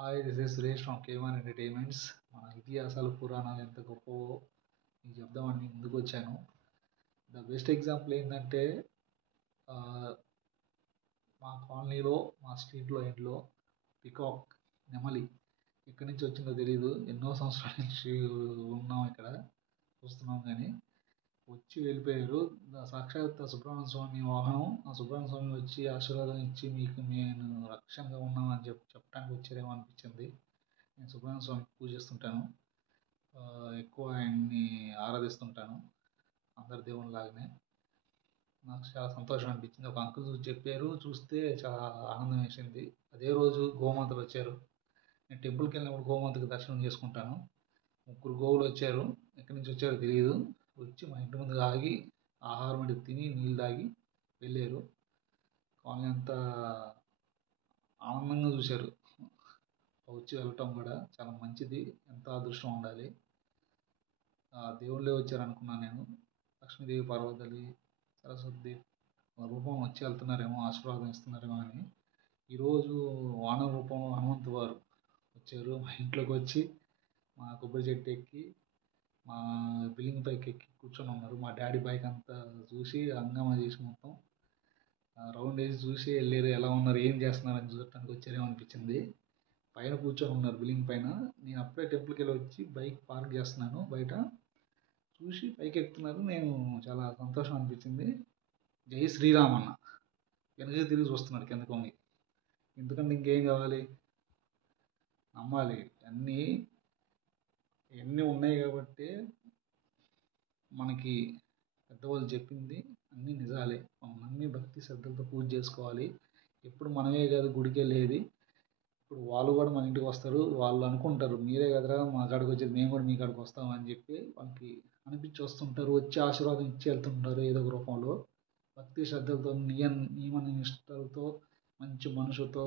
Hi, this is Suresh from Kevan entertainments. మన ఇతిహాసాలు పురాణాలు ఎంత గొప్పవో మీకు చెప్దామని ముందుకు వచ్చాను. ద బెస్ట్ ఎగ్జాంపుల్ ఏంటంటే ఆ, మా కాలనీలో మా స్ట్రీట్లో ఎండ్లో పికాక్ నెమలి ఎక్కడి నుంచి వచ్చిందో తెలియదు. ఎన్నో సంవత్సరాల నుంచి ఉన్నాం ఇక్కడ, చూస్తున్నాం కానీ వచ్చి వెళ్ళిపోయారు. సాక్షాత్ సుబ్రహ్మణ్య స్వామి వాహనం. ఆ సుబ్రహ్మణ్య స్వామి వచ్చి ఆశీర్వాదం ఇచ్చి మీకు నేను రక్షణగా ఉన్నానని చెప్పడానికి వచ్చారేమో అనిపించింది. నేను సుబ్రహ్మణ్య స్వామికి పూజిస్తుంటాను. ఎక్కువ ఆయన్ని ఆరాధిస్తుంటాను, అందరి దేవునిలాగానే. నాకు చాలా సంతోషం అనిపించింది. ఒక అంకుల్ చూసి చెప్పారు, చూస్తే చాలా ఆనందం వేసింది. అదే రోజు గోమాతలు వచ్చారు. నేను టెంపుల్కి వెళ్ళినప్పుడు గోమాతకు దర్శనం చేసుకుంటాను. ముగ్గురు గోవులు వచ్చారు. ఎక్కడి నుంచి వచ్చారో తెలియదు. వచ్చి మా ఇంటి ముందు ఆగి ఆహారం వండి తిని నీళ్ళు తాగి వెళ్ళారు. కాలనీ అంతా ఆనందంగా చూశారు. వచ్చి వెళ్ళటం కూడా చాలా మంచిది. ఎంత అదృష్టం ఉండాలి. దేవుళ్ళే వచ్చారు అనుకున్నాను నేను. లక్ష్మీదేవి, పార్వతీ, సరస్వతి రూపం వచ్చి వెళ్తున్నారేమో, ఆశీర్వాదం ఇస్తున్నారేమో అని. ఈరోజు వానర రూపంలో హనుమంతు వారు వచ్చారు. మా ఇంట్లోకి వచ్చి మా కొబ్బరి చెట్టు ఎక్కి మా బిల్డింగ్ పైకి ఎక్కి కూర్చొని ఉన్నారు. మా డాడీ బైక్ అంతా చూసి హంగామా చేసి మొత్తం రౌండ్ వేసి చూసి వెళ్ళారు. ఎలా ఉన్నారు, ఏం చేస్తున్నారు అని చూడటానికి వచ్చారేమో అనిపించింది. పైన కూర్చొని ఉన్నారు బిల్డింగ్ పైన. నేను అప్పుడే టెంపుల్కి వెళ్ళి వచ్చి బైక్ పార్క్ చేస్తున్నాను బయట. చూసి పైకి ఎక్కుతున్నారు. నేను చాలా సంతోషం అనిపించింది. జై శ్రీరామ్ అన్న. వెనక్కి తిరిగి చూస్తున్నాడు కిందకి వంగి. ఎందుకంటే ఇంకేం కావాలి, నమ్మాలి. అన్నీ ఎన్ని ఉన్నాయి కాబట్టి మనకి పెద్దవాళ్ళు చెప్పింది అన్నీ నిజాలే. మనం నమ్మి భక్తి శ్రద్ధలతో పూజ చేసుకోవాలి. ఎప్పుడు మనమే కాదు గుడికి వెళ్ళేది, ఇప్పుడు వాళ్ళు కూడా మన ఇంటికి వస్తారు. వాళ్ళు అనుకుంటారు మీరే కదరా మా కాడికి వచ్చేది, మేము కూడా మీ కాడికి వస్తాం అని చెప్పి వాళ్ళకి అనిపించి వస్తుంటారు. వచ్చి ఆశీర్వాదం ఇచ్చి వెళ్తుంటారు ఏదో ఒక రూపంలో. భక్తి శ్రద్ధలతో నియమ నిష్టలతో మంచి మనసుతో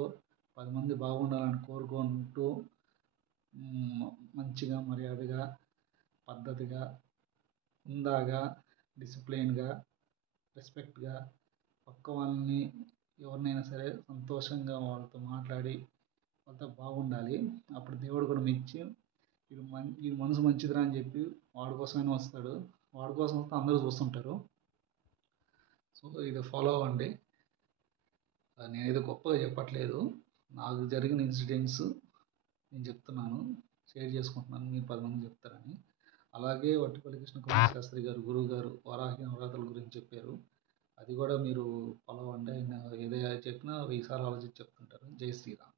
10 మంది బాగుండాలని కోరుకుంటూ మంచిగా మర్యాదగా పద్ధతిగా హుందాగా డిసిప్లైన్గా రెస్పెక్ట్గా పక్క వాళ్ళని ఎవరినైనా సరే సంతోషంగా వాళ్ళతో మాట్లాడి వాళ్ళతో బాగుండాలి. అప్పుడు దేవుడు కూడా మెచ్చి వీడి మనసు మంచిదిరా అని చెప్పి వాడి కోసమైనా వస్తాడు. వాడి కోసం వస్తే అందరూ చూస్తుంటారు. సో ఇది ఫాలో అవ్వండి. నేనేదో గొప్పగా చెప్పట్లేదు, నాకు జరిగిన ఇన్సిడెంట్స్ నేను చెప్తున్నాను, షేర్ చేసుకుంటున్నాను. మీరు 10 మందికి చెప్తారని. అలాగే వట్టిపల్లి కృష్ణ కుమార్ శాస్త్రి గారు, గురువు గారు వారాహి నవరాత్రుల గురించి చెప్పారు. అది కూడా మీరు ఫాలో అవ్వండి. ఆయన ఏదైనా చెప్పినా 1000 సార్లు ఆలోచించి చెప్తుంటారు. జై శ్రీరామ్.